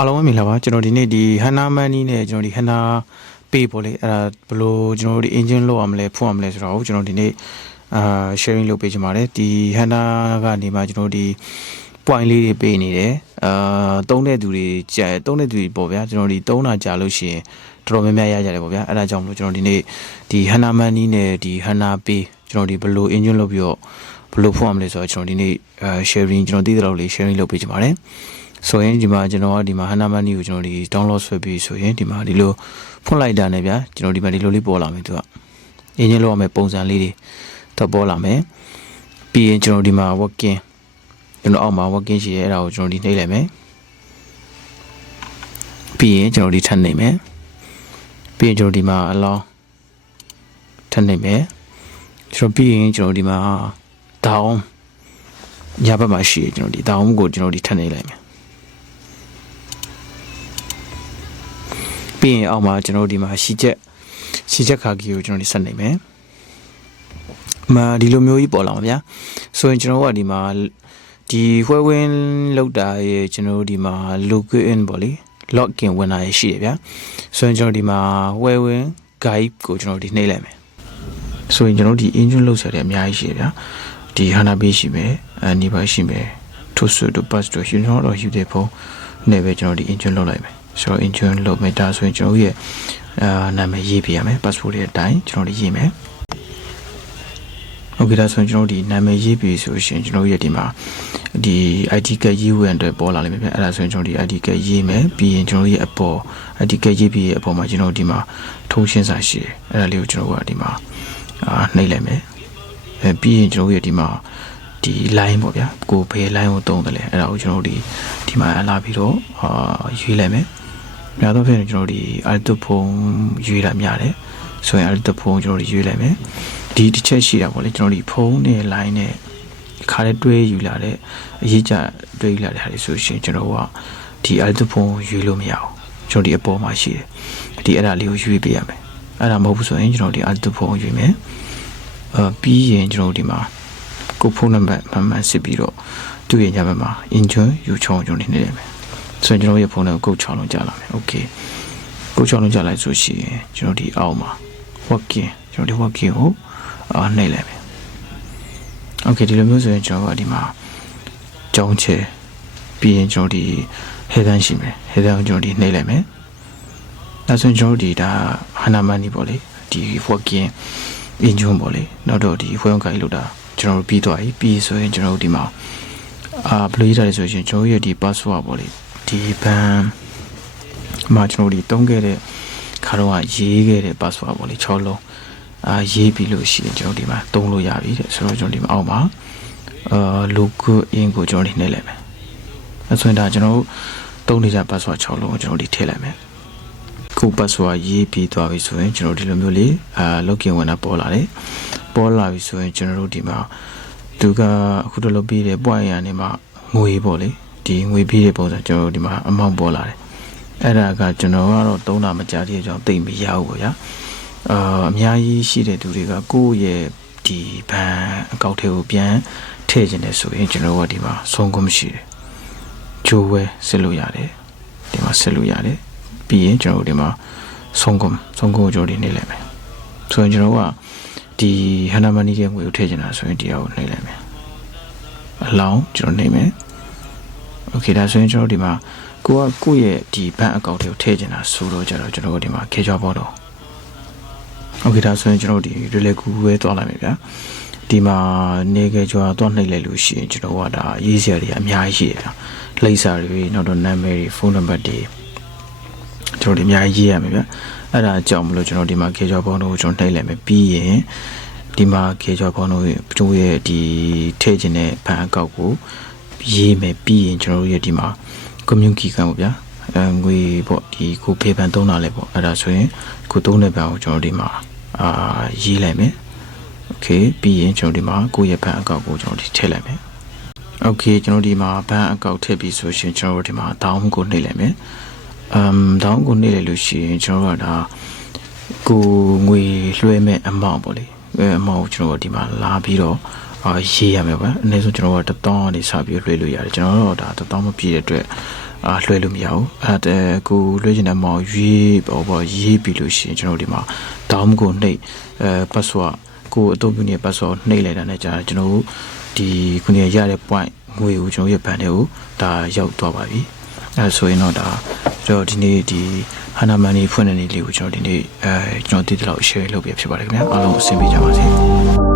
အားလုံးပဲမြင်လာပါကျွန်တော်ဒီနေ့ဒီ Hana Money နဲ့ကျွန်တော်ဒီ Hana Pay ပေါ့လေအဲ့ဒါဘယ်လိုကျွန်တော်ဒီ engine လောက်အောင်မလဲဖွင့်အောင်မလဲဆိုတော့ကျွန်တော်ဒီနေ့sharing လုပ်ပေးချင်ပါတယ်ဒီ Hana ကနေမှကျွန်တော်ဒီ point လေးတွေပေးနေတယ်သုံးတဲ့သူတွေကြာသုံးတဲ့သူတွေပေါ့ဗျာကျွန်တော်ဒီသုံးတာကြာလို့ရှိရင်တော်တော်များများရကြတယ်ပေါ့ဗျာအဲ့ဒါကြောင့်မလို့ကျွန်တော်ဒီနေ့ဒီ Hana Money နဲ့ဒီ Hana Pay ကျွန်တော်ဒီဘယ်လို engine လုပ်ပြီးတော့ဘယ်လိုဖွင့်အောင်မလဲဆိုတော့ကျွန်တော်ဒီနေ့sharing ကျွန်တော်သိတဲ့လောက်လေး sharing လုပ်ပေးချင်ပါတယ်ဆိုရင်ဒီမှာကျွန်တော်ကဒီမှာ Hana Money ကိုကျွန်တော်ဒီ download ဆွဲပြီးဆိုရင်ဒီမှာဒီလိုဖွင့်လိုက်တာနဲ့ဗျာကျွန်တော်ဒီမှာဒီလိုလေးပေါ်လာမယ်သူကအင်းချင်းလောက်ရမယ်ပုံစံလေးတွေတော့ပေါ်လာမယ်ပြီးရင်ကျွန်တော်ဒီမှာ working ကျွန်တော်အောက်မှာ working ရှိရဲအဲ့ဒါကိုကျွန်တော်ဒီနှိပ်လိုက်မယ်ပြီးရင်ကျွန်တော်ဒီထပ်နှိပ်မယ်ပြီးရင်ကျွန်တော်ဒီမှာ allow ထပ်နှိပ်မယ်ကျွန်တော်ပြီးရင်ကျွန်တော်ဒီမှာ down ညဘက်မှာရှိရကျွန်တော်ဒီ down ကိုကျွန်တော်ဒီထပ်နှိပ်လိုက်မယ်ပြီးရင်အောက်မှာကျွန်တော်ဒီမှာရှီချက်ခါကီကိုကျွန်တော်ဒီဆက်နေမယ်ဒီလိုမျိုးကြီးပေါ်လာမှာဗျာဆိုရင်ကျွန်တော်ကဒီမှာဒီဝဲဝင်းလောက်တာရဲ့ကျွန်တော်ဒီမှာ login ပေါ့လေ login ဝင်တာရရှိရဗျာဆိုရင်ကျွန်တော်ဒီမှာဝဲဝင်း guide ကိုကျွန်တော်ဒီနှိပ်လိုက်မယ်ဆိုရင်ကျွန်တော်ဒီ engine လောက်ဆက်တယ်အများကြီးရှိရဗျာဒီ Hana Pay ရှိမယ်နေပါရှိမယ်ထို့ဆိုတော့ pass တော့ကျွန်တော်တော့ယူတဲ့ဖုန်းနဲ့ပဲကျွန်တော်ဒီ engine လောက်လိုက်မယ်ဆိုတော့ engine လို့မယ်ဒါဆိုရင်ကျွန်တော်ရဲ့နာမည်ရေးပြရမယ် passport ရဲ့အတိုင်းကျွန်တော်ရေးမယ် okay ဒါဆိုရင်ကျွန်တော်ဒီနာမည်ရေးပြီးဆိုရှင်ကျွန်တော်ရဲ့ဒီမှာဒီ ID card ရေးဝင်အတွက်ပေါ်လာလိမ့်မယ်ဗျအဲ့ဒါဆိုရင်ကျွန်တော်ဒီ ID card ရေးမယ်ပြီးရင်ကျွန်တော်ရဲ့အပေါ် ID card ရေးပြီးရဲ့အပေါ်မှာကျွန်တော်ဒီမှာထုံးရှင်းစာရှိတယ်အဲ့ဒါလေးကိုကျွန်တော်ကဒီမှာနှိပ်လိုက်မယ်ပြီးရင်ကျွန်တော်ရဲ့ဒီမှာဒီ line ပေါ့ဗျာကိုဘယ် line ကိုတုံးတယ်လဲအဲ့ဒါကိုကျွန်တော်ဒီမှာလာပြီးတော့ရွေးလိုက်မယ်များသောဖြင့်ကျွန်တော်ဒီ alt ဖုန်းရွေးလာများတယ်ဆိုရင် alt ဖုန်းကျွန်တော်ဒီရွေးလိုက်မယ်ဒီတစ်ချက်ရှိတာပေါ့လေကျွန်တော်ဒီဖုန်းနဲ့ line နဲ့ခါလေးတွဲယူလာတဲ့အရေးကြတွဲယူလာတဲ့ဟာတွေဆိုရှင်ကျွန်တော်ကဒီ alt ဖုန်းရွေးလို့မရအောင်ကျွန်တော်ဒီအပေါ်မှာရှိတယ်ဒီအဲ့ဒါလေးကိုရွေးပေးရမယ်အဲ့ဒါမဟုတ်ဘူးဆိုရင်ကျွန်တော်ဒီ alt ဖုန်းရွေးမယ်ပြီးရင်ကျွန်တော်ဒီမှာကိုဖုန်းနံပါတ်မှန်စစ်ပြီးတော့သူ့ရဲ့ညဘက်မှာ engine ယူချောင်းကျွန်တော်နေနေမယ်ဆိုရင်ကျွန်တော်ရဲ့ဖုန်းကိုကုတ်6လုံးကြာလာမယ် okay ကုတ်6လုံးကြာလိုက်ဆိုရှင်ကျွန်တော်ဒီအောက်မှာ working ကျွန်တော်ဒီ working ကိုနှိပ်လိုက်မယ် okay ဒီလိုမျိုးဆိုရင်ကျွန်တော်ကဒီမှာကြောင်းချဲပြီးရင်ကျွန်တော်ဒီ header ရှိမယ် header ကိုကျွန်တော်ဒီနှိပ်လိုက်မယ်အဲဆိုရင်ကျွန်တော်ဒီဒါ Hana Money ပေါ့လေဒီ working engine ပေါ့လေနောက်တော့ဒီဖွင့်ခိုင်းလို့တာကျွန်တော်ပြီးသွားပြီပြီးဆိုရင်ကျွန်တော်ဒီမှာဘယ်လိုရေးထားလဲဆိုရင်ကျွန်တော်ရဲ့ဒီ password ပေါ့လေဒီဘန်မှာကျွန်တော်ဒီတုံးခဲ့တဲ့ခါတော့ရေးခဲ့တဲ့ password ပေါ့လေ6လုံးရေးပြီးလို့ရှိရင်ကျွန်တော်ဒီမှာတုံးလို့ရပြီတဲ့ဆိုတော့ကျွန်တော်ဒီမှာအောက်မှာlogo in ကိုကျွန်တော်ဒီနှိပ်လိုက်မယ်အဲဆိုရင်ဒါကျွန်တော်တုံးနေကြ password 6လုံးကိုကျွန်တော်ဒီထည့်လိုက်မယ်ခု password ရေးပြီးသွားပြီဆိုရင်ကျွန်တော်ဒီလိုမျိုးလေးlogin ဝင်တာပေါ်လာတယ်ပေါ်လာပြီဆိုရင်ကျွန်တော်တို့ဒီမှာသူကအခုတော့လုပ်ပြီးတဲ့ point ရနေမှာငွေပေါ့လေဒီငွေပြီးတဲ့ပုံစံကျွန်တော်ဒီမှာ amount ပေါ်လာတယ်အဲ့ဒါကကျွန်တော်ကတော့သုံးတာမကြားသေးတဲ့အကြောင်းသိမရဘူးပေါ့ဗျာအများကြီးရှိတဲ့သူတွေကကိုယ့်ရဲ့ဒီဘဏ်အကောင့်ထဲကိုပြန်ထည့်ခြင်းနဲ့ဆိုရင်ကျွန်တော်ကဒီမှာဆုံးကုန်မရှိတယ်ဂျိုးဝဲစစ်လို့ရတယ်ဒီမှာစစ်လို့ရတယ်ပြီးရင်ကျွန်တော်ဒီမှာဆုံးကုန်ကိုကျွန်တော်ဒီနှိပ်လိုက်မယ်ဆိုရင်ကျွန်တော်ကဒီ Hana Money ရဲ့ငွေကိုထည့်ချင်တာဆိုရင်ဒီအောင်နှိပ်လိုက်မယ်အလောင်းကျွန်တော်နှိပ်မယ်โอเคဒါဆိုရင်ကျွန်တော်ဒီမှာကိုယ့်ရဲ့ဒီဘဏ်အကောင့်တွေကိုထည့်ချင်တာဆိုတော့ကြတော့ကျွန်တော်ဒီမှာခေချောပေါ်တော့โอเคဒါဆိုရင်ကျွန်တော်ဒီrelayကူပဲတွားလိုက်မယ်ဗျာဒီမှာနေခေချောတွားနှိပ်လိုက်လို့ရှိရင်ကျွန်တော်ကဒါရေးစရာတွေအများကြီးရှိတယ်ဗျာလိပ်စာတွေနောက်တော့နာမည်တွေဖုန်းနံပါတ်တွေကျွန်တော်ဒီအများကြီးရေးရမယ်ဗျာအဲ့ဒါကြောင့်မလို့ကျွန်တော်ဒီမှာခေချောပေါ်တော့ကျွန်တော်နှိပ်လိုက်မယ်ပြီးရင်ဒီမှာခေချောပေါ်တော့ကျွန်တော်ရဲ့ဒီထည့်ခြင်းတဲ့ဘဏ်အကောင့်ကိုရေးမယ်ပြီးရင်ကျွန်တော်ရဲ့ဒီမှာ community ကပေါ့ဗျာငွေပေါ့ဒီကိုဖေးပန်သုံးတာလဲပေါ့အဲ့ဒါဆိုရင်ကိုသုံးတဲ့ဘဏ်ကိုကျွန်တော်ဒီမှာရေးလိုက်မယ်โอเคပြီးရင်ကျွန်တော်ဒီမှာကိုယ့်ရဲ့ဘဏ်အကောင့်ကိုကျွန်တော်ဒီထည့်လိုက်မယ်โอเคကျွန်တော်ဒီမှာဘဏ်အကောင့်ထည့်ပြီးဆိုရှင်ကျွန်တော်ဒီမှာတောင်းကိုနှိပ်လိုက်မယ်တောင်းကိုနှိပ်လိုက်လို့ရှိရင်ကျွန်တော်ကဒါကိုငွေလွှဲမဲ့ amount ပေါ့လေamount ကိုကျွန်တော်ဒီမှာလာပြီးတော့ရေးရမယ်ဗျာအနည်းဆုံးကျွန်တော်က1000ကနေစပြီးလွှဲလို့ရတယ်ကျွန်တော်တော့ဒါ1000မပြည့်တဲ့အတွက် လွှဲလို့မရဘူးအဲ့ဒါကိုလွှဲချင်တဲ့မောင်ရွေးပေါ့ရေးပြီးလို့ရှိရင်ကျွန်တော်ဒီမှာတောင်းကိုနှိပ်password ကိုအသုံးပြုနေတဲ့ password နှိပ်လိုက်တာနဲ့ကြာကျွန်တော်တို့ဒီခုနရတဲ့ point ငွေကိုကျွန်တော်ရဲ့ဘဏ်ထဲကိုဒါရောက်သွားပါပြီအဲဆိုရင်တော့ဒါကျွန်တော်ဒီနေ့ဒီဟာနာမန်နီဖွင့်တဲ့နေ့လေးကိုကျွန်တော်ဒီနေ့ကျွန်တော်တည်တလောက် share လုပ်ပြဖြစ်ပါတယ်ခင်ဗျာအားလုံးအဆင်ပြေကြပါစေ